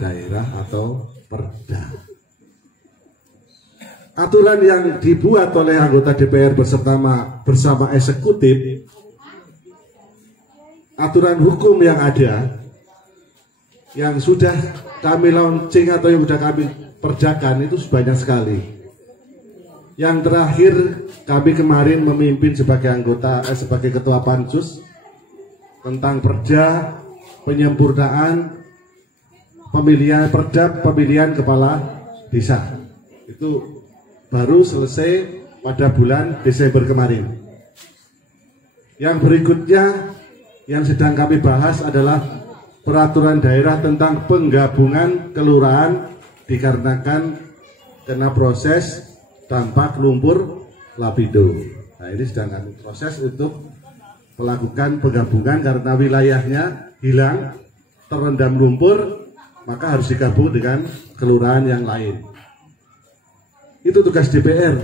daerah atau Perda. Aturan yang dibuat oleh anggota DPR bersama eksekutif, aturan hukum yang ada, yang sudah kami launching atau yang sudah kami kerjakan itu banyak sekali. Yang terakhir kami kemarin memimpin sebagai sebagai ketua Pansus tentang Perda penyempurnaan pemilihan kepala desa. Itu baru selesai pada bulan Desember kemarin. Yang berikutnya yang sedang kami bahas adalah peraturan daerah tentang penggabungan kelurahan dikarenakan kena proses dampak lumpur lapindo. Nah, ini sedang kami proses untuk melakukan penggabungan karena wilayahnya hilang, terendam lumpur, maka harus digabung dengan kelurahan yang lain. Itu tugas DPR,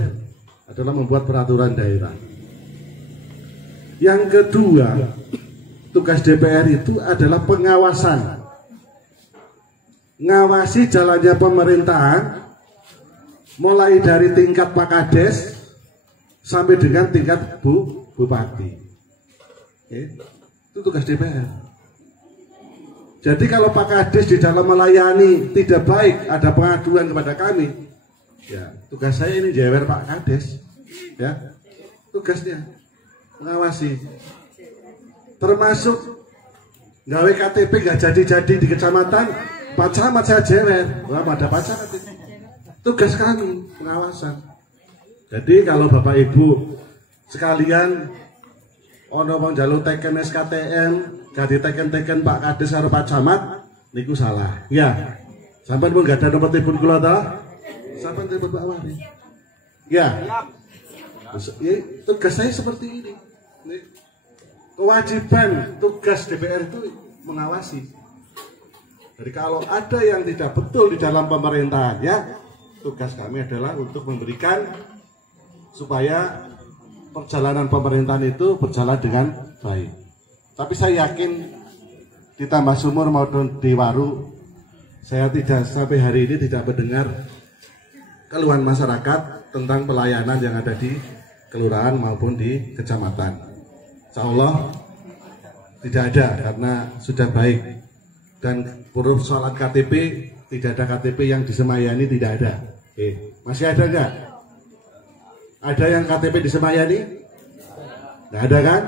adalah membuat peraturan daerah. Yang kedua, tugas DPR itu adalah pengawasan. Ngawasi jalannya pemerintahan, mulai dari tingkat Pak Kades sampai dengan tingkat Bupati. Itu tugas DPR. Jadi kalau Pak Kades di dalam melayani tidak baik, ada pengaduan kepada kami, ya tugas saya ini jewer Pak Kades, ya tugasnya mengawasi, termasuk gawe KTP nggak jadi di kecamatan, Pak Camat saya jewer, wah ada Pak Camat itu. Tugas kami pengawasan. Jadi kalau Bapak Ibu sekalian ono wong njaluk teken SKTM, gak diteken-teken Pak Kades karo Pak Camat, niku salah. Ya. Sampeyan pun gak ada nomor telepon kula ta? Sampeyan telepon Pak Wali. Ya. Tugas saya seperti ini. Kewajiban tugas DPR itu mengawasi. Jadi kalau ada yang tidak betul di dalam pemerintahan, ya tugas kami adalah untuk memberikan supaya perjalanan pemerintahan itu berjalan dengan baik. Tapi saya yakin di Tambah Sumur maupun di Waru, saya tidak sampai hari ini tidak mendengar keluhan masyarakat tentang pelayanan yang ada di kelurahan maupun di kecamatan. Insya Allah tidak ada karena sudah baik. Dan persoalan KTP, tidak ada KTP yang disemayani, tidak ada. Masih ada enggak? Ada yang KTP disemayani? Nggak ada kan?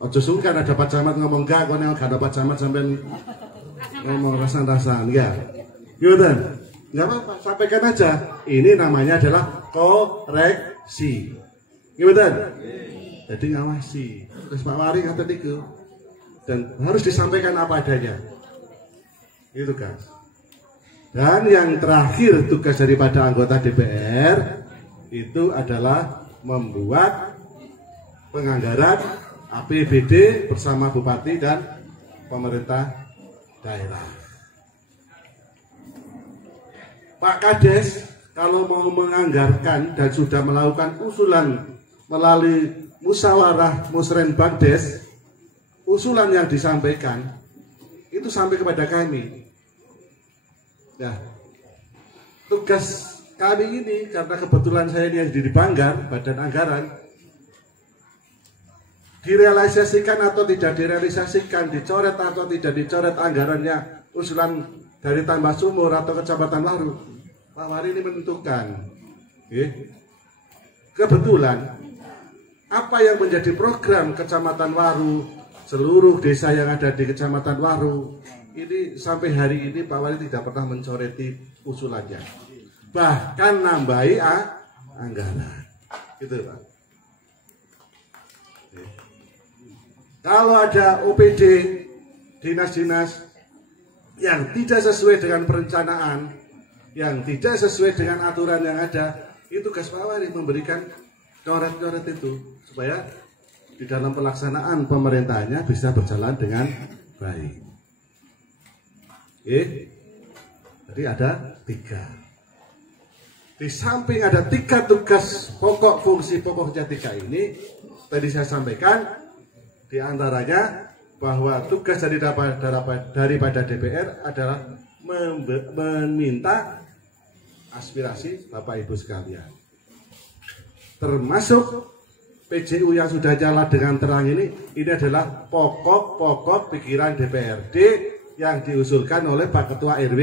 Ojo sungkan ada Pak Camat ngomong enggak, kok nggak ada Pak Camat sampai ngomong rasan-rasan, enggak? Gitu, nggak apa-apa, sampaikan aja. Ini namanya adalah koreksi. Gitu, jadi ngawasi. Terus Pak Wari kata itu, dan harus disampaikan apa adanya. Itu kan. Dan yang terakhir tugas daripada anggota DPR itu adalah membuat penganggaran APBD bersama Bupati dan pemerintah daerah. Pak Kades kalau mau menganggarkan dan sudah melakukan usulan melalui musyawarah musrenbangdes, usulan yang disampaikan itu sampai kepada kami. Nah, tugas kami ini karena kebetulan saya ini yang di Banggar, Badan Anggaran, direalisasikan atau tidak direalisasikan, dicoret atau tidak dicoret anggarannya, usulan dari Tambah Sumur atau Kecamatan Waru, Pak Wari ini menentukan. Kebetulan apa yang menjadi program Kecamatan Waru, seluruh desa yang ada di Kecamatan Waru, ini sampai hari ini Pak Wali tidak pernah mencoreti usulannya, bahkan nambahi anggaran, gitu Pak. Kalau ada OPD dinas-dinas yang tidak sesuai dengan perencanaan, yang tidak sesuai dengan aturan yang ada, itu tugas Pak Wali memberikan coret-coret itu supaya di dalam pelaksanaan pemerintahannya bisa berjalan dengan baik. Jadi ada 3. Di samping ada 3 tugas pokok, fungsi pokoknya 3 ini, tadi saya sampaikan, diantaranya bahwa tugas daripada DPR adalah meminta aspirasi Bapak Ibu sekalian. Termasuk PJU yang sudah jalan dengan terang ini adalah pokok-pokok pikiran DPRD yang diusulkan oleh Pak Ketua RW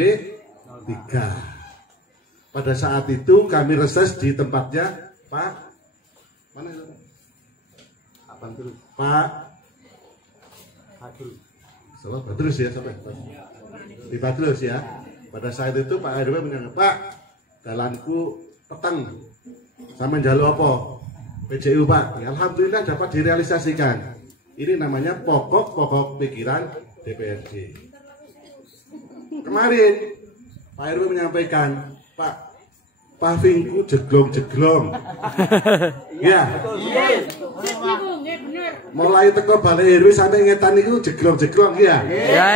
3. Pada saat itu kami reses di tempatnya Pak mana itu? Pak Badrus ya, sampai di Badrus ya. Pada saat itu Pak RW menyangka, Pak, dalanku peteng sama jalur apa? PJU Pak. Ya, alhamdulillah dapat direalisasikan. Ini namanya pokok-pokok pikiran DPRD. Kemarin Pak RW menyampaikan, Pak, pavingku jeglong-jeglong. Ya. Mulai teko balik RW sampai ngetan itu jeglong-jeglong ya. Ya.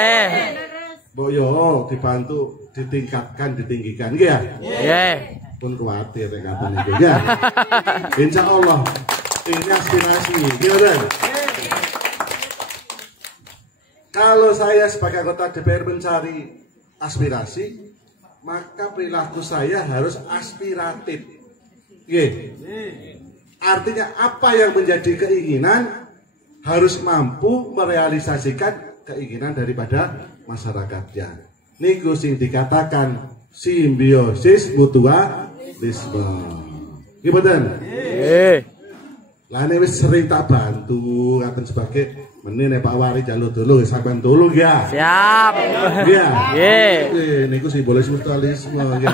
Boyo dibantu ditingkatkan, ditinggikan ya. Ya. Pun khawatir kapan itu ya. Insya Allah ini aspirasi. Gimana? Kalau saya sebagai anggota DPR mencari aspirasi, maka perilaku saya harus aspiratif. Artinya apa yang menjadi keinginan harus mampu merealisasikan keinginan daripada masyarakatnya. Niku sing dikatakan simbiosis mutualisme. Gimana? Lah ini wis sering tak bantu ngaten sebagai menene Pak Wari jalur dulu sampean tolong ya. Siap. Iya. Nggih. Niku simbolis mutualisme ya.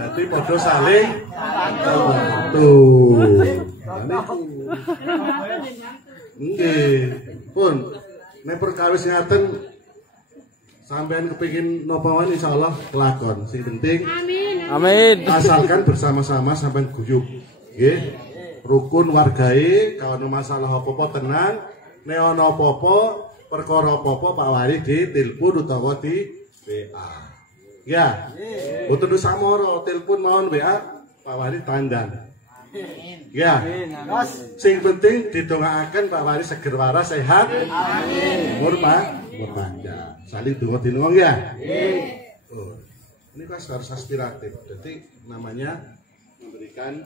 Jadi podo saling bantu. Nggih. Pun nek perkawis ngaten sampean kepengin napa wae insyaallah kelakon. Sing penting Amin. asalkan bersama-sama sampean guyub. Nggih. Rukun wargae kalau masalah apa-apa tenang, nek ana apa-apa perkara apa-apa Pak Wari ditelepon utawa di WA. Ya. Mboten usah moro, telepon mawon WA Pak Wari tandan. Ya. Sing penting didongaaken Pak Wari seger waras sehat. Amin. Umur panjang. Saling donga-donga ya. Oh. Ini kan harus aspiratif. Jadi namanya memberikan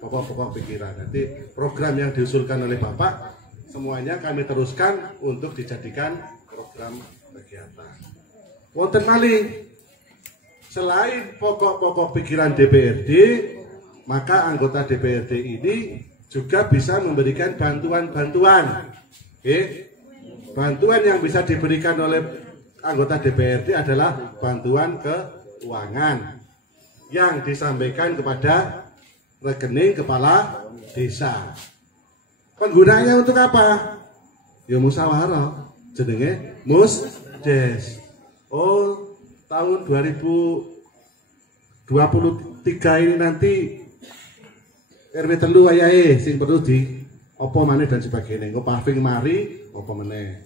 pokok-pokok pikiran. Nanti program yang diusulkan oleh Bapak semuanya kami teruskan untuk dijadikan program kegiatan. Wonten malih selain pokok-pokok pikiran DPRD, maka anggota DPRD ini juga bisa memberikan bantuan-bantuan. Bantuan yang bisa diberikan oleh anggota DPRD adalah bantuan keuangan yang disampaikan kepada rekening kepala desa. Penggunanya untuk apa? Ya musyawarah, jenenge Musdes. Oh, tahun 2023 ini nanti RW telu wayahe sing perlu di apa maneh dan sebagainya. Engko paving mari apa meneh.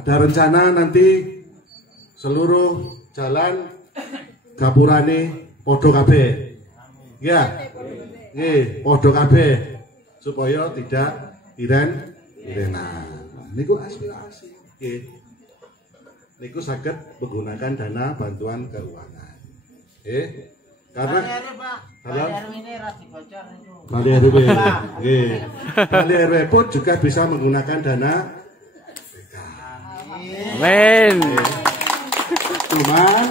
Ada rencana nanti seluruh jalan gapurane padha kabeh. Ya, podo kabeh supaya tidak irenan. Niku aspirasi. Niku saged menggunakan dana bantuan keuangan. Karena Bali RW. Bali RW pun juga bisa menggunakan dana BK. Amin. Cuma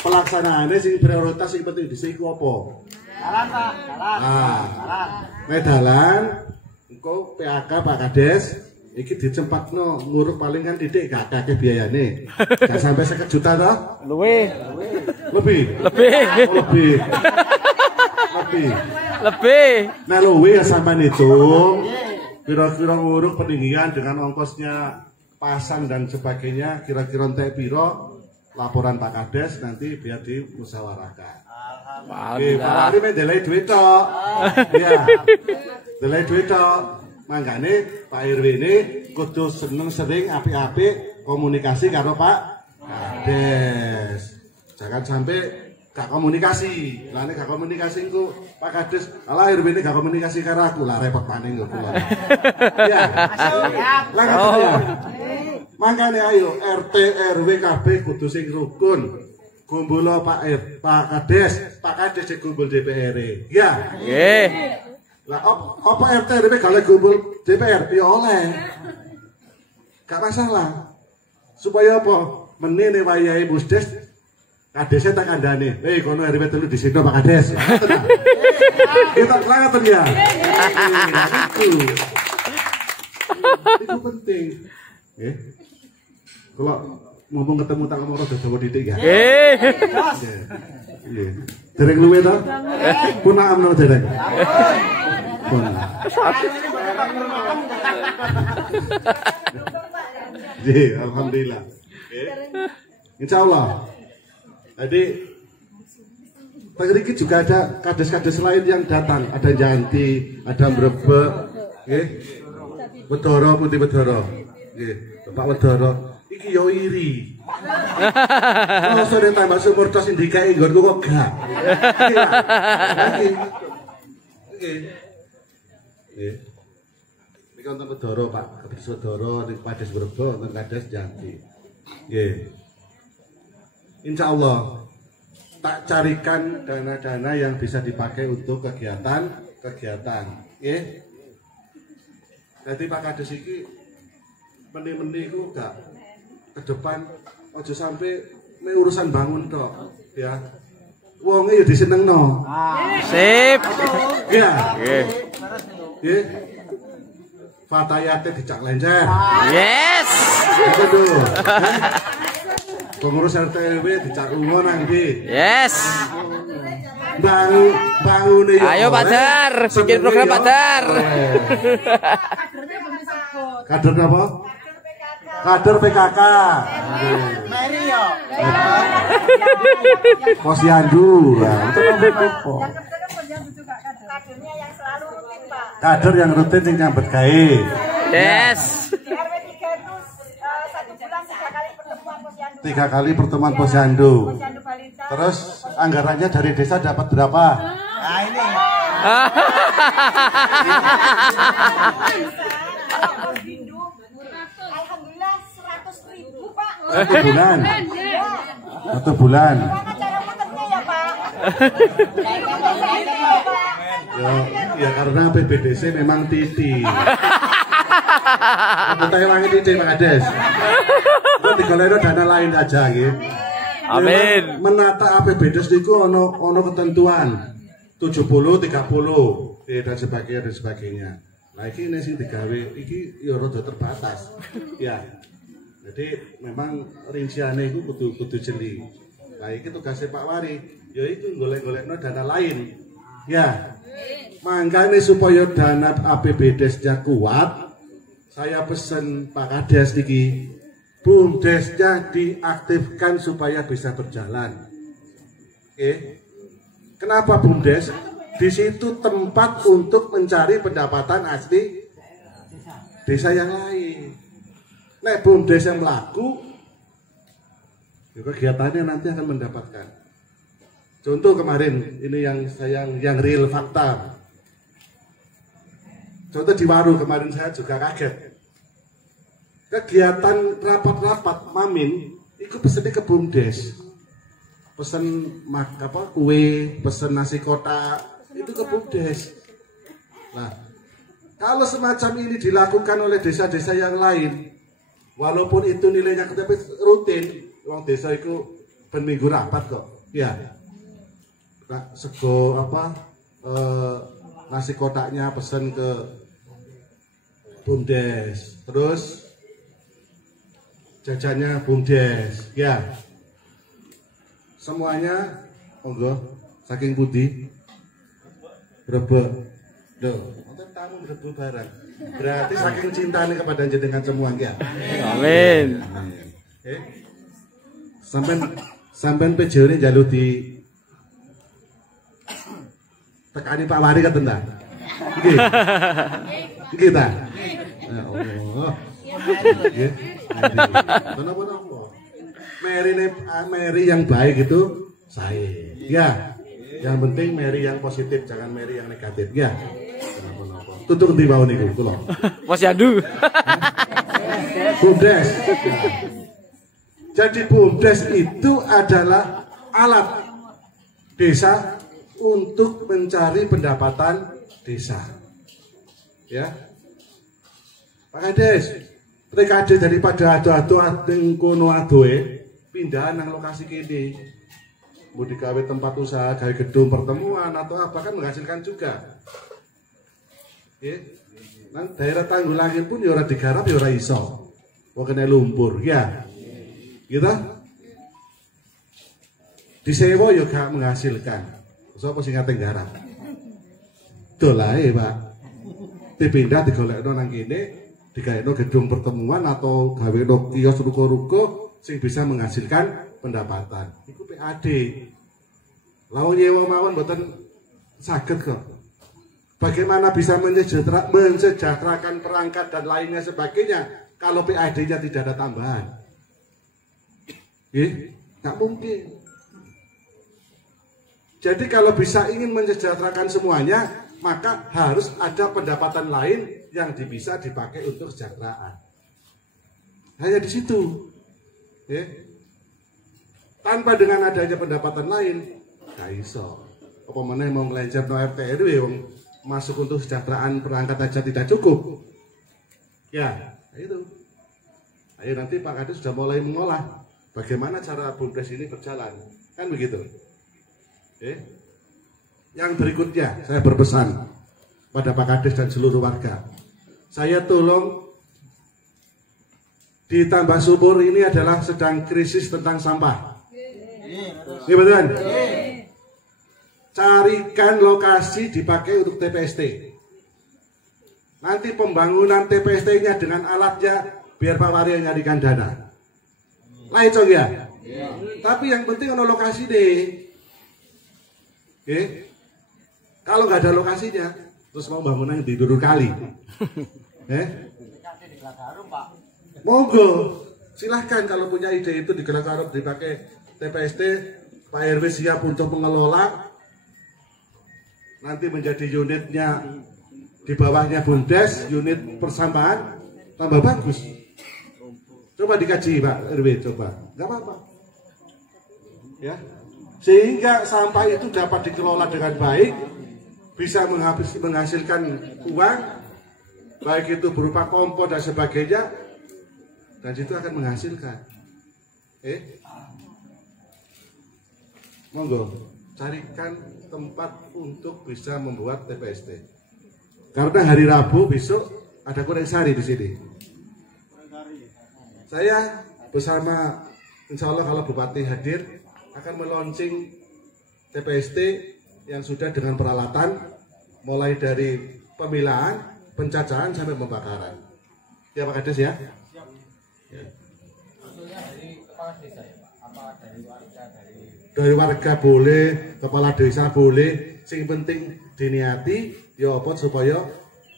pelaksanaannya sing prioritas sing penting dhisik apa? Dalan Pak, dalan. Dalan, engko PAK Pak Kades iki dicempatno nguruk paling kan titik gak akeh biayane. Gak sampai 1 juta toh? Lebih. Nah luwih ya sampean hitung. Kira-kira nguruk peninggian dengan ongkosnya pasang dan sebagainya kira-kira entek piro laporan Pak Kades nanti biar dimusyawarahkan. Pak Wari mendelai duit tok. Iya. Delai duit tok. Mangkane Pak RW ini kudu seneng sering apik-apik komunikasi karo Pak Kades. Jangan sampai gak komunikasi. Lah nek gak komunikasi engko Pak Kades, alah RW-ne gak komunikasi karo aku, lah repot maning kok kula. Iya. Lah ngoten ya. Mangkane ayo RT RW kabeh kudu sing rukun. Gumbula Pak Kades sing gumbul DPR. Ya. Nggih. Lah apa RT RW gale gumbul DPR ya oleh. Gak masalah. Supaya apa? Menene wayahe Musdes Kadesnya tak kandane. Kono RW 3 di sini Pak Kades. Kita kelihatan ya. Itu penting. Kalau ngomong ketemu tak ngomong rada dawa titik ya. Dereng luwe to? Pun amno dereng. Pun. Alhamdulillah. Insyaallah. Jadi Pak juga ada kades-kades lain yang datang, ada Janti, ada Mbrebek, Wedoro, Putih Wedoro, Bapak Wedoro, iki yo iri. Kalau sudah tambah sumur tos indikai nggonku kok gak. Ini kan untuk Wedoro Pak, Kades Wedoro, Kades Mbrebek, untuk Kades Janti. Insya Allah tak carikan dana-dana yang bisa dipakai untuk kegiatan. Jadi Pak Kades iki meni-meni ku gak ke depan aja sampai urusan bangun tok ya. Wonge ya disenengno. Sip. Ya. Nggih. Fatayate dicak lencer. Yes. Itu. Pengurus RT RW dicak lunga nang ndi? Yes. Bangun ya. Ayo Pak Dar, bikin program Pak Dar. Kader apa? Kader PKK. Meri yo. Posyandu. Itu apa? Kadernya yang selalu rutin, Pak. Kader yang rutin yang nyambet gawe. Yes. Di RW 3 itu 1 bulan 3 kali pertemuan posyandu. 3 kali pertemuan posyandu. Posyandu balita. Terus anggarannya dari desa dapat berapa? Nah ini. Alhamdulillah 100.000, Pak. 1 bulan. Ya. 1 bulan. Gimana cara muternya ya, Pak? Ya karena PBDC memang titik. Kita ewangi titik Pak Kades. Itu digolekno dana lain aja gitu. Amin. Menata APBDes niku ono ketentuan 70 30 dan sebagainya. Nah iki sing digawe iki ya rada terbatas. Ya. Jadi memang rinciane iku kudu jeli. Nah iki tugasnya Pak Wari, yaitu golek-golekno dana lain. Ya. Makanya supaya dana APBDes-nya kuat, saya pesen Pak Kades niki BUMDes-nya diaktifkan supaya bisa berjalan. Kenapa BUMDes? Di situ tempat untuk mencari pendapatan asli desa yang lain. Nek BUMDes yang melaku, kegiatannya nanti akan mendapatkan. Contoh kemarin ini yang real fakta. Contoh di Waru kemarin saya juga kaget. Kegiatan rapat-rapat Mamin itu pesennya ke BUMDes. Pesen kue, pesen nasi kotak itu ke BUMDes. Nah, kalau semacam ini dilakukan oleh desa-desa yang lain, walaupun itu nilainya tapi rutin, uang desa itu ben minggu rapat kok. Ya. Nah, sego nasi kotaknya pesen ke BUMDes. Terus jajannya BUMDes, ya. Semuanya, monggo, saking putih, Mbrebek. Loh, untuk tamu Mbrebek barang. Berarti saking cintanya kepada jenengan semua, ya. Amin. Sampai PJO ini jalur di tekani Pak Wari kan tentang. Kita. Oh. Kenapa? Mary yang baik itu saya. Ya, yang penting Mary yang positif, jangan Mary yang negatif. Ya. Tutup di bawah nih, tuh. Mas Yandu. BUMDes. Jadi BUMDes itu adalah alat desa untuk mencari pendapatan desa. Ya. Pak Kades, PKD daripada ado-ado kono adoe pindah nang lokasi kene. Mau digawe tempat usaha, gawe gedung pertemuan atau apa kan menghasilkan juga. Ya. Nang daerah Tanggulangin pun ya ora digarap ya ora iso. Wong kena lumpur, ya. Gitu. Disewa ya gak menghasilkan. Sapa sing ngate garap? Dolae, Pak. Dipindah digolekno nang kene, digaweno gedung pertemuan atau gaweno kios ruko-ruko sing bisa menghasilkan pendapatan. Iku PAD. Lawan nyewa mawon mboten saged kok. Bagaimana bisa mensejahterakan perangkat dan lainnya sebagainya kalau PAD-nya tidak ada tambahan? Nggak mungkin. Jadi kalau bisa ingin mensejahterakan semuanya, maka harus ada pendapatan lain yang bisa dipakai untuk kesejahteraan. Hanya di situ. Tanpa dengan adanya pendapatan lain, nggak iso. Apa mana mau ngelancar no RT RW masuk untuk kesejahteraan perangkat aja tidak cukup. Ya, itu. Ayo nanti Pak Kades sudah mulai mengolah bagaimana cara BUMDes ini berjalan. Kan begitu. Yang berikutnya saya berpesan pada Pak Kades dan seluruh warga. Saya tolong di Tambak Sumur ini adalah sedang krisis tentang sampah. Iya betul. Carikan lokasi dipakai untuk TPST. Nanti pembangunan TPST-nya dengan alatnya biar Pak Wari yang nyarikan dana. Lain cong ya. Tapi yang penting ada lokasi deh. Kalau nggak ada lokasinya, terus mau bangunan di dulu kali. Monggo, silahkan kalau punya ide itu di Gelagarup dipakai TPST, Pak RW siap untuk mengelola. Nanti menjadi unitnya di bawahnya BUMDes, unit persampahan, tambah bagus. Coba dikaji Pak RW, coba, nggak apa-apa. Ya, sehingga sampah itu dapat dikelola dengan baik, bisa menghasilkan uang, baik itu berupa kompor dan sebagainya, dan itu akan menghasilkan. Monggo, carikan tempat untuk bisa membuat TPST. Karena hari Rabu besok ada Kurang Sari di sini. Saya bersama insya Allah kalau Bupati hadir akan meluncing TPST yang sudah dengan peralatan mulai dari pemilahan, pencacahan sampai pembakaran. Ya Pak Kades ya. Maksudnya dari kepala desa ya Pak? Apa dari warga dari warga boleh, kepala desa boleh, sing penting diniati ya apa supaya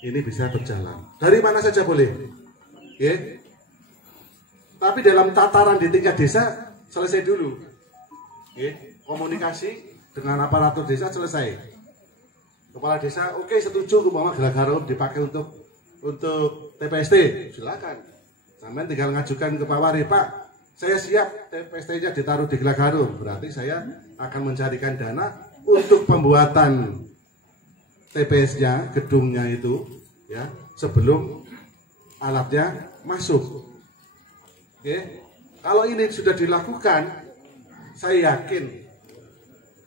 ini bisa berjalan. Dari mana saja boleh. Tapi dalam tataran di tingkat desa selesai dulu. Komunikasi dengan aparatur desa selesai. Kepala desa oke, setuju umpama Gelagarup dipakai untuk TPST, silakan. Sampai tinggal ngajukan ke Pak Wari, Pak, saya siap TPST-nya ditaruh di Gelagarup. Berarti saya akan mencarikan dana untuk pembuatan TPS-nya, gedungnya itu, ya, sebelum alatnya masuk. Kalau ini sudah dilakukan, saya yakin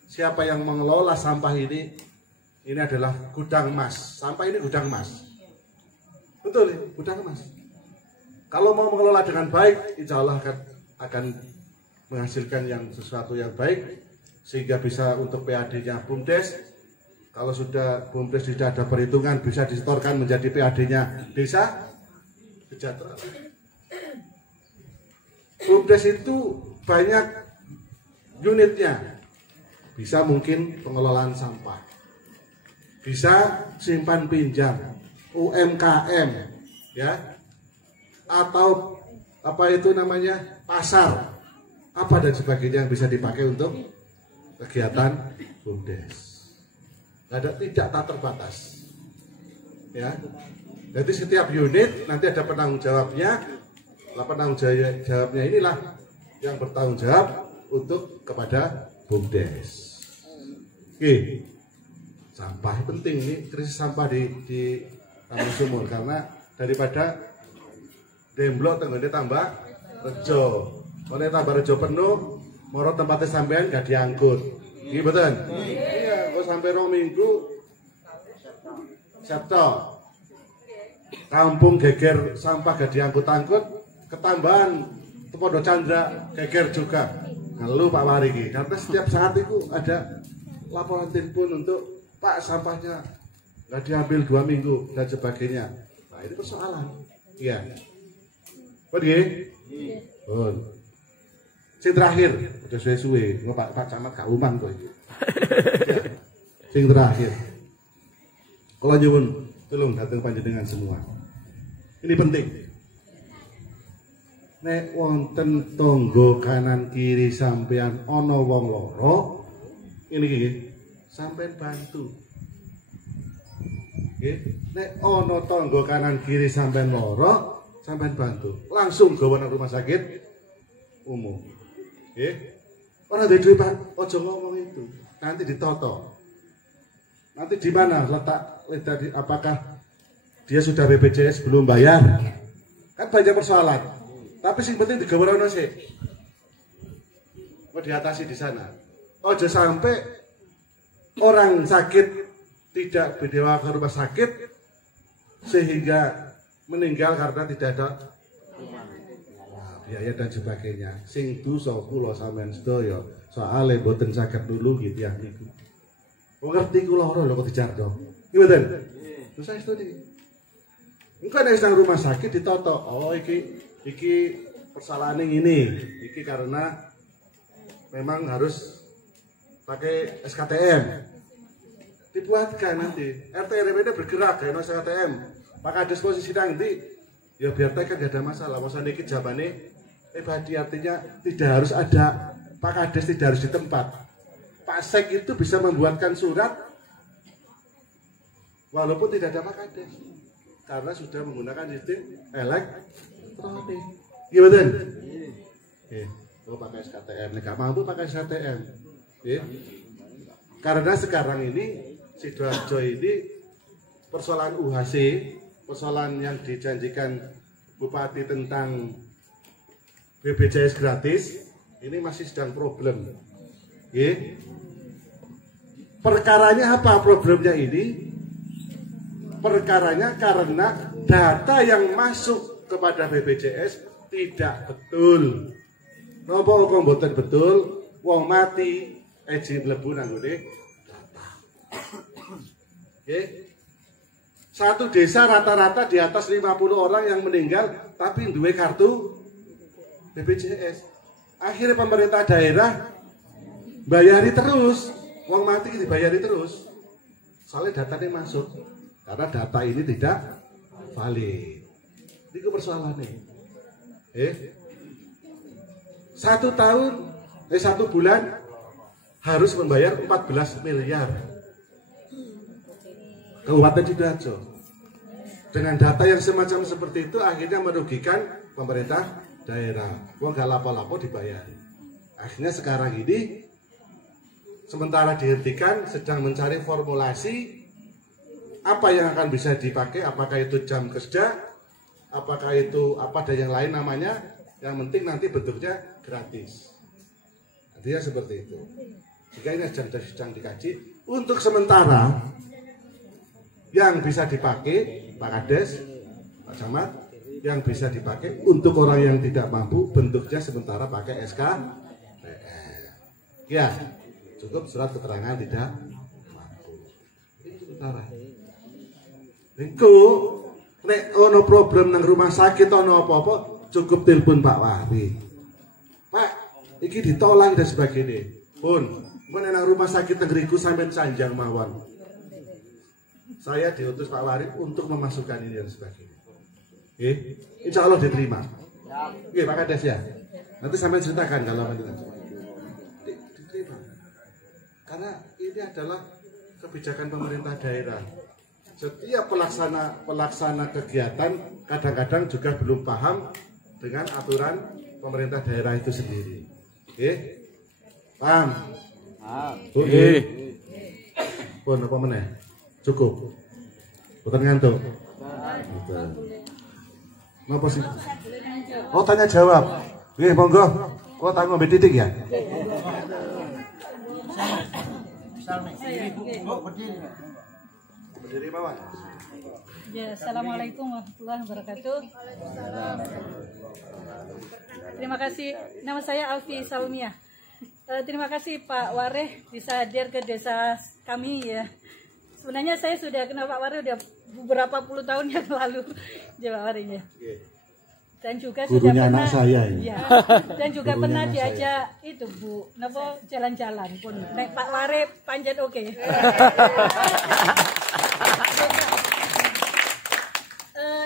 siapa yang mengelola sampah ini adalah gudang emas. Sampah ini gudang emas. Betul, gudang emas. Kalau mau mengelola dengan baik, insya Allah akan menghasilkan yang sesuatu yang baik, sehingga bisa untuk PAD-nya BUMDes. Kalau sudah BUMDes tidak ada perhitungan, bisa disetorkan menjadi PAD-nya desa sejahtera. BUMDes itu banyak unitnya, bisa mungkin pengelolaan sampah, bisa simpan pinjam, UMKM, ya, atau apa itu namanya pasar, apa dan sebagainya yang bisa dipakai untuk kegiatan BUMDes. Tidak tak terbatas. Ya. Jadi setiap unit nanti ada penanggung jawabnya. Penanggung jawabnya inilah yang bertanggung jawab untuk kepada BUMDes. Oke. Sampah penting nih, krisis sampah di Kampung Sumur karena daripada demblok tenggone tambah rejo. Kalau tambah rejo penuh, moro tempatnya sampean gak diangkut. Iya betul? Iya, kok sampai 2 minggu Sabtu kampung geger sampah gak diangkut-angkut, ketambahan Tepodo Chandra geger juga. Ngeluh Pak Wari ini, karena setiap saat itu ada laporan telepon untuk Pak sampahnya nggak diambil 2 minggu dan sebagainya. Nah ini persoalan. Iya. Pergi. Oh. Sing terakhir, udah suwe-suwe, Pak Camat Kak Umang kok iki. Sing terakhir. Kalau nyuwun tolong datang panjenengan semua. Ini penting. Nek wonten tonggo kanan kiri sampean ana wong loro, ini iki sampean bantu. Nggih, nek ana tonggo kanan kiri sampean loro, sampean bantu. Langsung gawa nang rumah sakit umum. Nggih. Ora duwe duit Pak, aja ngomong itu. Nanti ditoto. Nanti di mana letak apakah dia sudah BPJS belum bayar? Kan banyak persoalan. Tapi sing penting digawerono sih. Mau diatasi di sana. Ojo sampai orang sakit tidak dibawa ke rumah sakit sehingga meninggal karena tidak ada biaya dan sebagainya. Sing dosa kula sampean sedaya soale mboten saged dulu gitu ya niku. Wong ngerti kula ora lho kok dijarno. Iki mboten. Terus saya studi. Engko nek nang rumah sakit ditoto. Oh iki persoalan ini, iki karena memang harus pakai SKTM. Dibuatkan nanti RT RW bergerak kayak SKTM. Maka disposisi nanti ya biar kan gak ada masalah. Masa niki jabane pribadi artinya tidak harus ada Pak Kades, tidak harus di tempat. Pak Sek itu bisa membuatkan surat walaupun tidak ada Pak Kades karena sudah menggunakan sistem elektronik. Gimana? Oh pakai SKTM, nggak mampu pakai SKTM. Karena sekarang ini Sidoarjo ini persoalan UHC, persoalan yang dijanjikan Bupati tentang BPJS gratis, ini masih sedang problem. Perkaranya apa problemnya ini? Perkaranya karena data yang masuk kepada BPJS tidak betul. Napa kok mboten betul? Wong mati eji mlebu nang ngene data. Nggih. Satu desa rata-rata di atas 50 orang yang meninggal tapi duwe kartu BPJS. Akhirnya pemerintah daerah bayari terus. Wong mati dibayari terus. Soalnya datanya masuk. Karena data ini tidak valid. Ini persoalannya. 1 bulan harus membayar 14 miliar Kabupaten Sidoarjo. Dengan data yang semacam seperti itu akhirnya merugikan pemerintah daerah. Wong gak lapo-lapo dibayar. Akhirnya sekarang ini sementara dihentikan sedang mencari formulasi apa yang akan bisa dipakai, apakah itu jam kerja, apakah itu apa ada yang lain namanya, yang penting nanti bentuknya gratis. Artinya seperti itu. Jika ini sedang dikaji, untuk sementara yang bisa dipakai Pak Kades, Pak Camat, yang bisa dipakai untuk orang yang tidak mampu bentuknya sementara pakai SKPR. Ya, cukup surat keterangan tidak mampu. Ini sementara. Engko nek ono problem nang rumah sakit ono apa-apa cukup telepon Pak Wahri. Pak, iki ditolak dan sebagainya. Pun, nang rumah sakit negeriku sampai sanjang mawon. Saya diutus Pak Wahri untuk memasukkan ini dan sebagainya. Insya Allah diterima. Pak Kades ya. Nanti sampai ceritakan kalau diterima. Karena ini adalah kebijakan pemerintah daerah. Setiap pelaksana kegiatan kadang-kadang juga belum paham dengan aturan pemerintah daerah itu sendiri. Oke? Paham? Oke. Pun apa meneh? Cukup. Boten ngantuk. Betul. Napa sih? Oh, tanya jawab. Nggih, monggo. Kok tak ngombe titik ya? Berdiri bawah. Ya, assalamualaikum warahmatullahi wabarakatuh. Terima kasih. Nama saya Alfi Salmiah. Terima kasih Pak Wareh bisa hadir ke desa kami ya. Sebenarnya saya sudah kenal Pak Wareh udah beberapa puluh tahun yang lalu, Pak Wareh ya. Dan juga Gurunya sudah anak pernah, saya ini. ya, dan juga Gurunya pernah anak diajak itu Bu, napa jalan-jalan pun. Nek Pak Wareh panjat oke.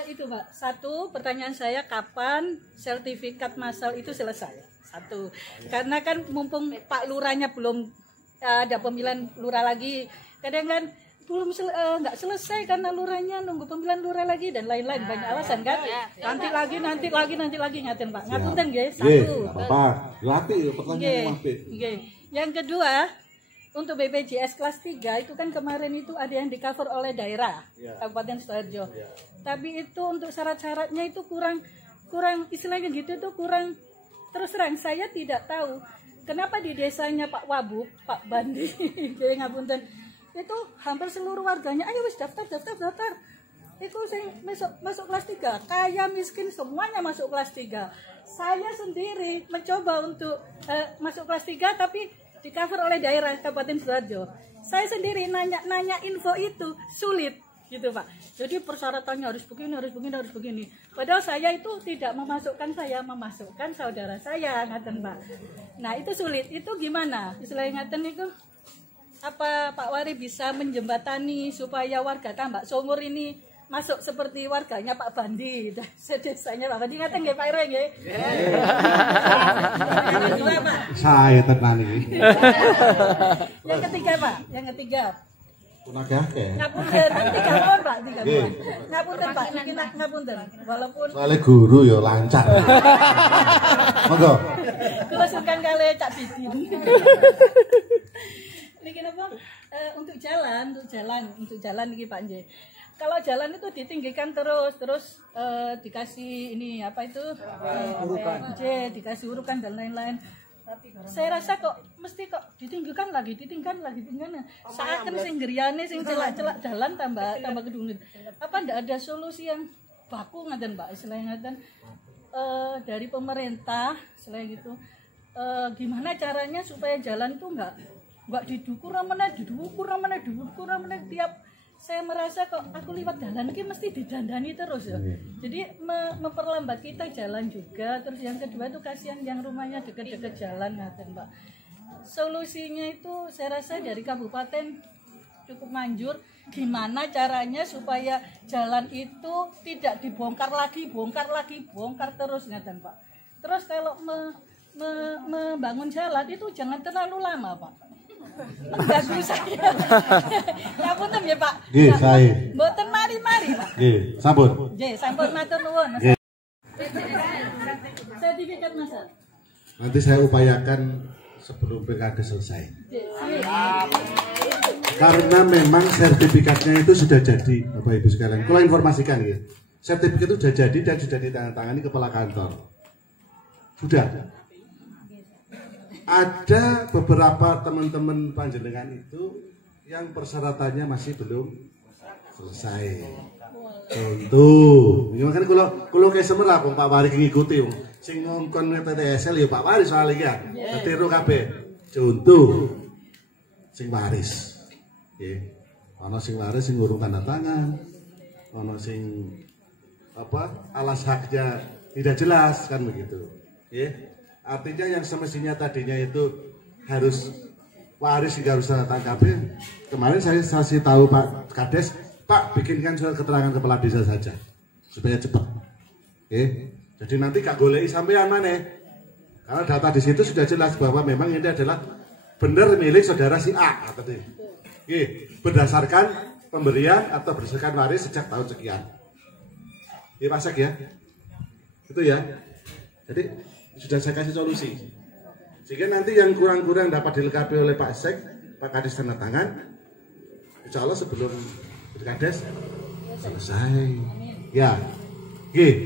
Itu Pak, satu pertanyaan saya kapan sertifikat massal itu selesai? Satu, karena kan mumpung Pak Lurahnya belum ada pemilihan lurah lagi, kadang kan belum nggak selesai karena lurahnya nunggu pemilihan lurah lagi dan lain-lain banyak alasan kan? Nanti lagi ngaten Pak. Ngapunten nggih, satu. Bapak, latih pertanyaan Nggih. Yang kedua, untuk BPJS kelas 3 itu kan kemarin itu ada yang di-cover oleh daerah Kabupaten Sidoarjo. Tapi itu untuk syarat-syaratnya itu kurang istilahnya gitu itu kurang. Terus terang saya tidak tahu kenapa di desanya Pak Wabuk, Pak Bandi, jadi ngapunten itu hampir seluruh warganya ayo wis daftar. Itu saya masuk kelas 3, kaya miskin semuanya masuk kelas 3. Saya sendiri mencoba untuk masuk kelas 3 tapi di cover oleh daerah Kabupaten Sidoarjo. Saya sendiri nanya info itu sulit gitu Pak. Jadi persyaratannya harus begini. Padahal saya itu tidak memasukkan saya, memasukkan saudara saya ngaten Pak. Nah itu sulit. Itu gimana? Istilahnya ngaten itu apa Pak Wari bisa menjembatani supaya warga Tambak Sumur ini masuk seperti warganya Pak Bandi, sedesanya Pak Bandi ngaten nggih Pak RW nggih. Yang kedua Pak. Saya tenan iki. Yang ketiga Pak, yang ketiga. Punagih akeh. Ngapunten 3 tahun Pak, 3 tahun. Ngapunten Pak, iki ngapunten. Walaupun soalnya guru ya lancar. Monggo. kula sukan kali Cak Bidin. Niki napa untuk jalan iki Pak nggih. Kalau jalan itu ditinggikan terus dikasih ini apa itu dikasih urukan dan lain-lain. Saya rasa kok mesti kok ditinggikan lagi. Saat kan sing griyane sing celak-celak jalan tambah gedung. Apa ndak ada solusi yang baku ngaten Pak istilahnya ngaten dari pemerintah selain gitu. Gimana caranya supaya jalan itu enggak didukur ramene tiap saya merasa kok aku liwat jalan ini mesti didandani terus ya. Jadi memperlambat kita jalan juga. Terus yang kedua itu kasihan yang rumahnya deket-deket jalan ngaten Pak. Solusinya itu saya rasa dari kabupaten cukup manjur. Gimana caranya supaya jalan itu tidak dibongkar lagi, bongkar terus ngaten Pak. Terus kalau membangun jalan itu jangan terlalu lama Pak. Mengganggu saya. Ngapunten ya Pak. Nggih, sae. Mboten mari-mari Pak. Nggih, sampun. Nggih, sampun matur nuwun. Nggih. Sertifikat Mas. Nanti saya upayakan sebelum pilkada selesai. Karena memang sertifikatnya itu sudah jadi, Bapak Ibu sekalian. Kalau informasikan ya, sertifikat itu sudah jadi dan sudah ditandatangani kepala kantor. Sudah. Ada beberapa teman-teman panjenengan itu yang persyaratannya masih belum selesai. Contoh, ini kan kalau kayak semerah Pak Wari ngikuti, sing ngongkon TTSL ya Pak Wari soal iki ya. Ketiru kabeh. Contoh, sing waris. Nggih. Ana sing waris sing ngurung tanda tangan. Ana sing alas haknya tidak jelas kan begitu. Nggih. Artinya yang semestinya tadinya itu harus waris hingga harus tanda tangan kabeh. Kemarin saya kasih tahu Pak Kades, Pak bikinkan surat keterangan kepala desa saja supaya cepat. Oke. Jadi nanti gak goleki sampean maneh. Karena data di situ sudah jelas bahwa memang ini adalah benar milik saudara si A tadi. Oke, berdasarkan pemberian atau berdasarkan waris sejak tahun sekian. Ini Pak Sek ya. Itu ya. Jadi sudah saya kasih solusi. Sehingga nanti yang kurang-kurang dapat dilengkapi oleh Pak Sek, Pak Kades tanda tangan. Insya Allah sebelum Pak Kades selesai. Ya. Oke.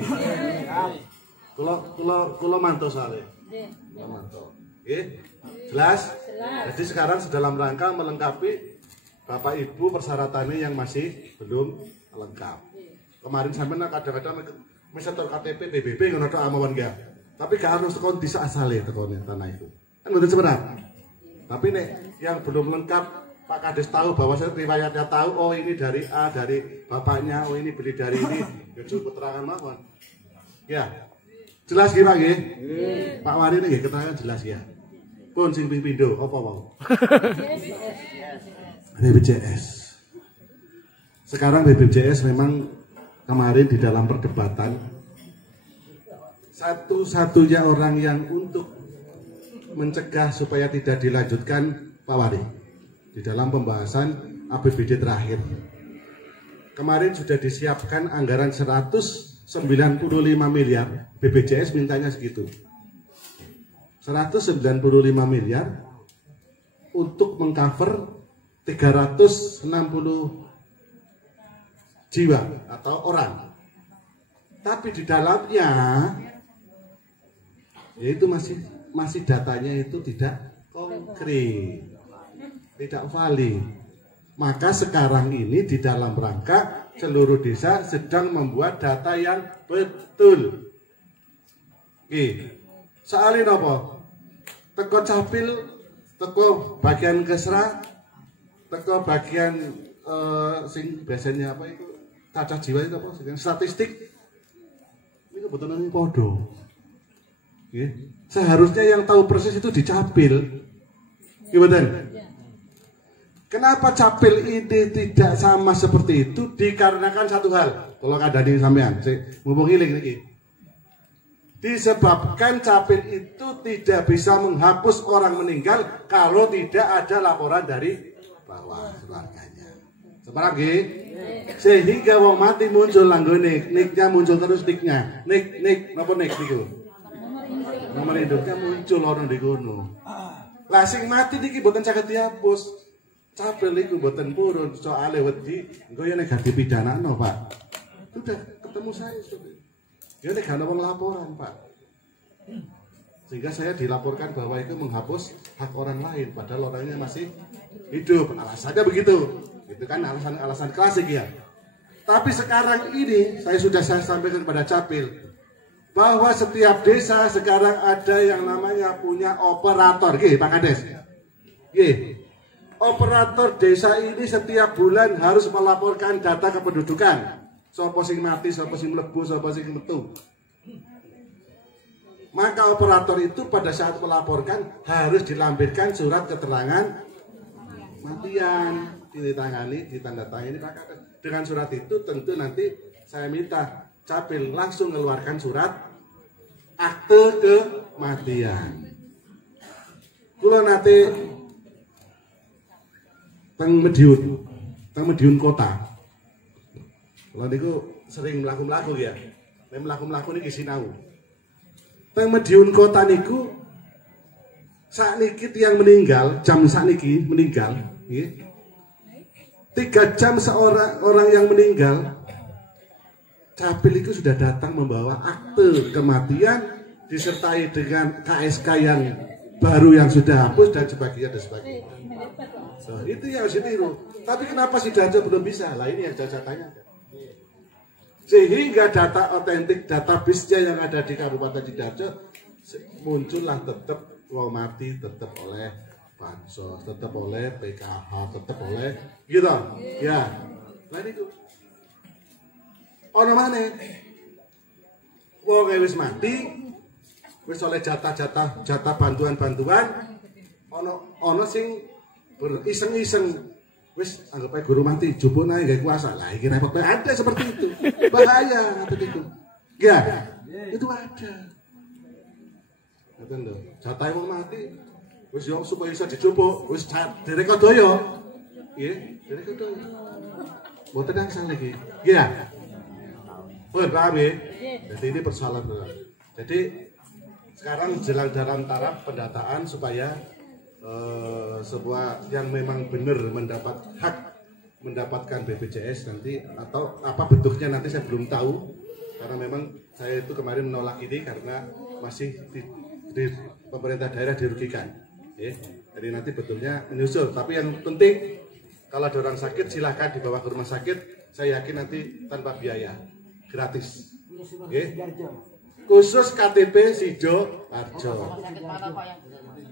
Kulo mantu soalnya. Kulo mantu. Oke. Jelas? Jadi sekarang dalam rangka melengkapi Bapak Ibu persyaratannya yang masih belum lengkap. Kemarin sampai kadang-kadang misalnya KTP PBB ngono tok amawan enggak. Tapi gak harus tekon desa asale tekone tanah itu. Kan betul sebenarnya. Tapi nek yang belum lengkap Pak Kades tahu bahwa saya riwayatnya tahu, oh ini dari A, dari bapaknya, oh ini beli dari ini, ya cukup keterangan mawon. Ya. Jelas nggih Pak nggih? Pak Wari nggih keterangan jelas ya. Pun sing ping pindho apa wae? BPJS. Sekarang BPJS memang kemarin di dalam perdebatan satu-satunya orang yang untuk mencegah supaya tidak dilanjutkan Pak Wari di dalam pembahasan APBD terakhir. Kemarin sudah disiapkan anggaran 195 miliar, BPJS mintanya segitu. 195 miliar untuk mengcover 360 jiwa atau orang. Tapi di dalamnya yaitu masih datanya itu tidak konkret, tidak valid. Maka sekarang ini di dalam rangka seluruh desa sedang membuat data yang betul. Oke, soalnya apa? Teko capil, teko bagian kesra, teko bagian sing biasanya apa itu cacat jiwa itu apa? Statistik ini kebetulan ini podo. Seharusnya yang tahu persis itu di capil. Gimana? Kenapa capil ini tidak sama seperti itu? Dikarenakan satu hal. Kalau ada di sampean, mumpung ngiling niki. Disebabkan capil itu tidak bisa menghapus orang meninggal kalau tidak ada laporan dari bawah keluarganya. Separah nggih? Sehingga wong mati muncul langgone, niknya muncul terus niknya. Nik napa nik niku? Nomor induknya muncul orang di kono. Lah sing mati niki mboten saged dihapus. Capil iku mboten purun soalé wedi engko yen gak dipidanakno, Pak. Sudah ketemu saya sudah. Ya nek ana wong laporan, Pak. Sehingga saya dilaporkan bahwa itu menghapus hak orang lain padahal orangnya masih hidup. Alasannya begitu. Itu kan alasan klasik ya. Tapi sekarang ini saya sampaikan kepada Capil bahwa setiap desa sekarang ada yang namanya punya operator. Nggih, Pak Kades. Nggih. Operator desa ini setiap bulan harus melaporkan data kependudukan. Sapa sing mati, sapa sing mlebu, sapa sing metu. Maka operator itu pada saat melaporkan harus dilampirkan surat keterangan matian, ditandatangani Pak Kades. Dengan surat itu tentu nanti saya minta Capil langsung mengeluarkan surat akte kematian. Kula nate teng Mediun kota. Kalau niku sering mlaku-mlaku ya. Nek mlaku-mlaku niki sinau. Teng Mediun kota niku sakniki tiyang meninggal, jam sakniki meninggal, nggih. 3 jam orang yang meninggal, Capil itu sudah datang membawa akte kematian disertai dengan KSK yang baru yang sudah hapus dan sebagainya. So, itu yang harus ditiru. Tapi kenapa Sidoarjo belum bisa? Lah ini yang saya tanyakan. Sehingga data otentik, database-nya yang ada di Kabupaten Sidoarjo muncullah tetap wong mati tetap oleh Bansos, tetap oleh PKH, tetap oleh gitu. Ya. Lah itu. Ono maneh. Wong wis mati, wis oleh jatah bantuan-bantuan, ono sing iseng-iseng wis anggap aja guru mati jupuk naik gak kuasa lah iki repot ada seperti itu bahaya itu ya itu ada jatah mau mati Wis yo supaya iso dijupuk, wis direkodaya. Nggih, direkodaya. Mboten angsal iki. Nggih ya. Pun paham ya? Jadi ini persoalan. Jadi sekarang jelang dalam taraf pendataan supaya sebuah yang memang benar mendapat hak mendapatkan BPJS nanti atau apa bentuknya nanti saya belum tahu karena memang saya itu kemarin menolak ini karena masih di pemerintah daerah dirugikan. Jadi nanti bentuknya menyusul. Tapi yang penting kalau ada orang sakit silahkan dibawa ke rumah sakit. Saya yakin nanti tanpa biaya, gratis. Khusus KTP Sido Harjo.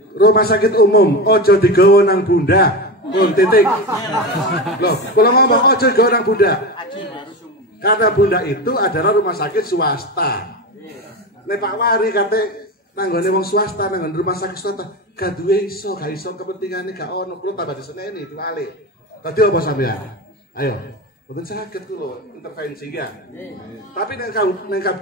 Rumah sakit umum, ojo digawa nang Bunda. Pun titik. Loh, kalau ngomong ojo digawa nang Bunda. Karena Bunda itu adalah rumah sakit swasta. Nek Pak Wari kate nanggone wong swasta nang rumah sakit swasta, gak duwe iso, gak iso kepentingane gak ono, kulo tambah diseneni diwale. Tadi apa sampean? Ayo. Mboten sakit kulo intervensi ya. Tapi nang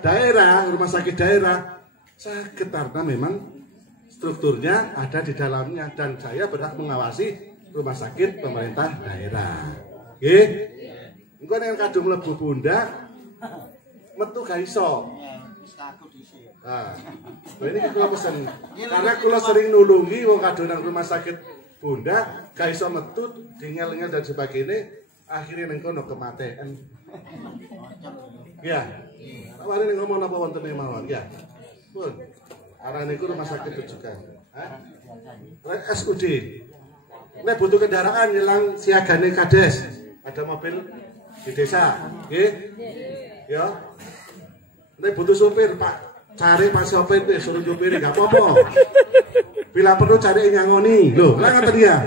daerah, rumah sakit daerah sakit karena memang strukturnya ada di dalamnya dan saya berhak mengawasi rumah sakit pemerintah daerah. Nggih. Engko nek kadung mlebu Bunda metu gak iso. Nah, ini kula pesen. Karena kula sering nulungi wong kadung nang rumah sakit Bunda gak iso metu dingel-ngel dan sebagainya. Akhirnya neng kono kematian. Ya. Kemarin ngomong apa wonten mawon ya. Pun. Arane iku rumah sakit rujukan. SUD. Nek butuh kendaraan nyelang siagane Kades. Ada mobil di desa, nggih. Ya. Nek butuh supir, Pak, cari Pak sopir suruh nyupir gak apa-apa. Bila perlu cari nyangoni. Loh, lah ngoten ya.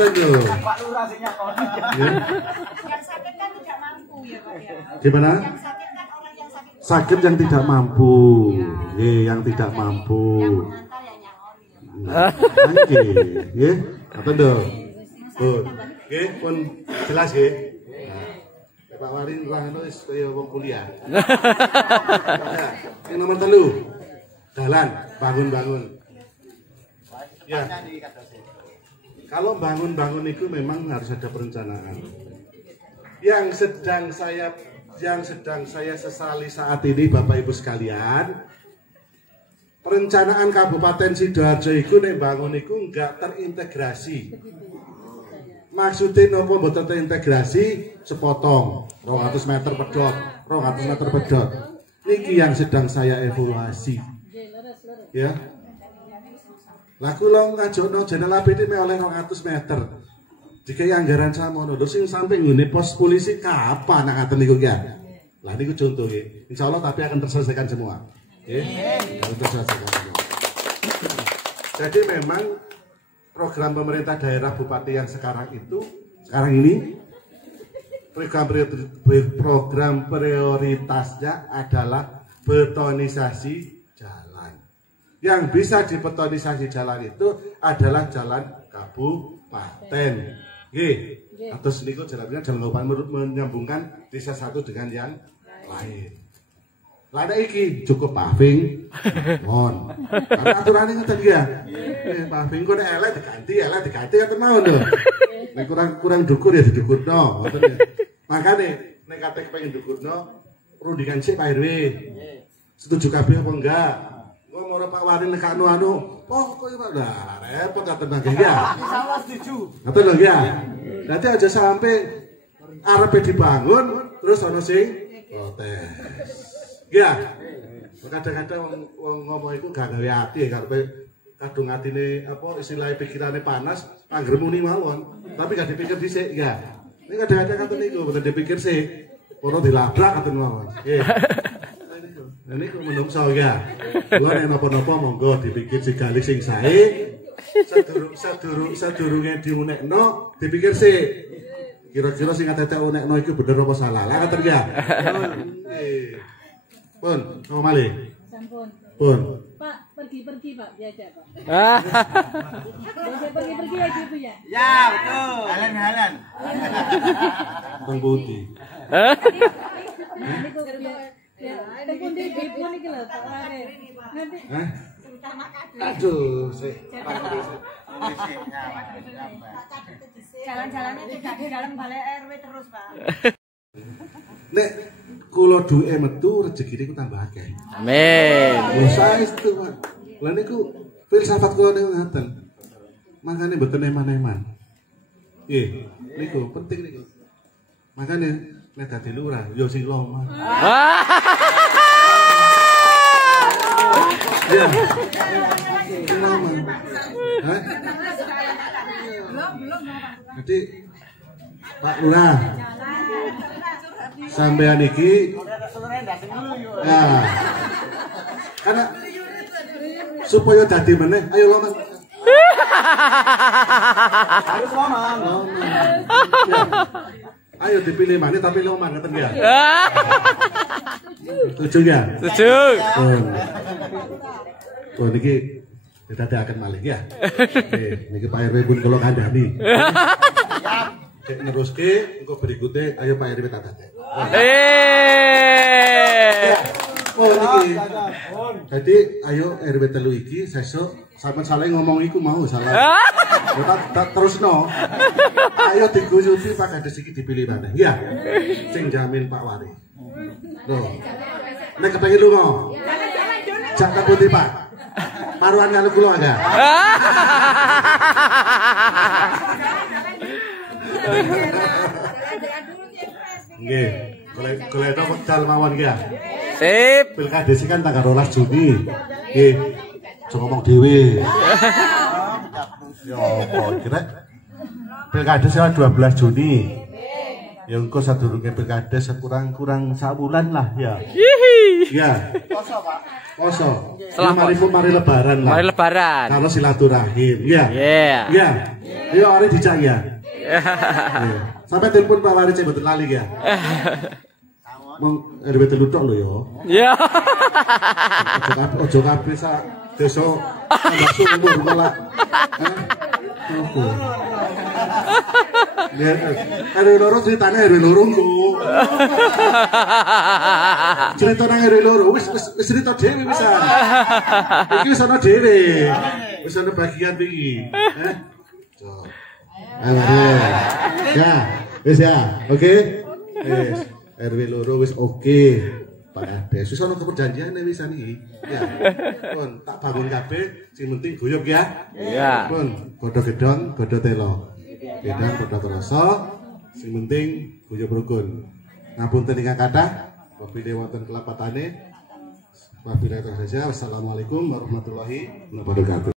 Pak Lurah sing nyakoni. Yang sakit kan tidak mampu ya, Pak ya. Gimana? Yang sakit kan orang yang sakit. Sakit yang tidak mampu. Nggih, yang tidak mampu. Yang mengantar yang nyakoni. Nggih, ngoten lho. Pun. Nggih, pun jelas nggih. Pak Wari nerangno wis kaya wong kuliah. Yang nomor 3. Dalan, bangun-bangun. Ya. Kalau bangun-bangun itu memang harus ada perencanaan. Yang sedang saya sesali saat ini Bapak Ibu sekalian, perencanaan Kabupaten Sidoarjo itu nek bangun itu enggak terintegrasi. Maksudnya nopo mboten terintegrasi sepotong 200 meter pedot, 200 meter pedot. Niki yang sedang saya evaluasi. Ya. Lah kula ngajokno Jenderal APD oleh 200 meter. Dikai anggaran samono. Lho sing sampe ngene pos polisi kapan nak ngaten niku ya? Lah niku contoh nggih. Insyaallah tapi akan terselesaikan semua. Nggih. Terselesaikan semua. Jadi memang program pemerintah daerah bupati yang sekarang ini program prioritasnya adalah betonisasi jalan. Yang bisa dibetonisasi jalan itu adalah jalan kabupaten. Nggih. Atus niku jalannya jalan kabupaten menyambungkan desa satu dengan yang lain. Lah iki cukup paving. Mon. Aturane ngoten ya. Paving kok nek elek diganti ngoten mawon lho. Nek kurang dukur ya didukurno, ngoten ya. Makane nek kate kepengin dukurno rundingan sik Pak RW. Setuju kabeh apa enggak? Ngomong Pak Wari nekakno pokoknya Pak dah repot katen nggih ya. Insyaallah setuju. Ngoten lho ya. Dadi aja sampai arepe dibangun terus ana sing protes. Ya. Kadang-kadang wong ngomong iku gak gawe ati karepe kadung atine apa istilahnya pikirane panas angger muni mawon. Tapi gak dipikir dhisik ya. Ini kadang-kadang katen niku mboten dipikir sik. Ora dilabrak katen mawon. Nggih. Ini kok menungso ya. Kula nek napa-napa monggo dipikir sigali sing sae. Sadurunge diunekno dipikir sik. Kira-kira sing katetek unekno iku bener apa salah. Lah ngoten ya. Pun, mau malih. Sampun. Pun. Pak, pergi-pergi Pak, diajak Pak. Diajak pergi-pergi ya gitu ya? Ya, betul. Halan-halan. Teng Budi. Ya, pun di ibu nih lho Pak Ware. Nanti Aduh, sih. Jalan-jalannya tidak di dalam balai RW terus, Pak. Nek kula duwe metu rezekine ku tambah akeh. Amin. Saestu, Pak. Lah niku filsafat kula niku ngaten. Makane mboten eman-eman. Nggih, niku penting niku. Makane nek dadi lurah ya sing lomah. Ya. Sing lomah. Hah? Jadi Pak Lurah sampean iki ya karena supaya dadi meneh ayo lomah harus lomah ya. Ayo dipilih mana tapi lomah ngeten ya setuju ya Setuju. Oh niki didadekaken malih ya niki Pak RW pun kula kandhani cek neruske engko berikute ayo Pak RW tak dadek oh niki jadi ayo RW telu iki sesuk sampean salah ngomong iku mau salah ya tak terusno ayo diguyubi Pak Kades iki dipilih maneh ya sing jamin Pak Wari lho nek kepengin lunga jak kabuti Pak paruan karo kula enggak nggih golek wekdal mawon nggih Sip. Pilkada sih kan tanggal 12 Juni nggih aja ngomong dhewe ya apa kira Pilkada sih 12 Juni ya engko sadurunge pilkada sekurang-kurang sabulan lah ya ya poso mari lebaran lah Mari lebaran. kalau silaturahim ya Yeah. ya ayo hari dijak ya sampai telepon Pak Wari cek betul lali ya mau RW telu tok lho ya Ya. ojo kabeh sak desa langsung umur malah RW loro ceritane RW loro engko. Cerita nang RW loro wis cerita dhewe pisan. Iki wis ana dhewe. Wis ana bagian iki. Ayo. Ya, wis ya. Oke. Wis RW loro wis oke. Pak Kades wis ana perjanjiane wisan iki. Ya. Pun tak bangun kabeh sing penting guyub ya. Iya. Pun godho gedhong, godho telo. Gedhong padha krasa, sing penting guyub rukun. Ngapunten ingkang kathah, wabillahi wonten kelapatane. Wabillahi taufiq. Wassalamualaikum warahmatullahi wabarakatuh.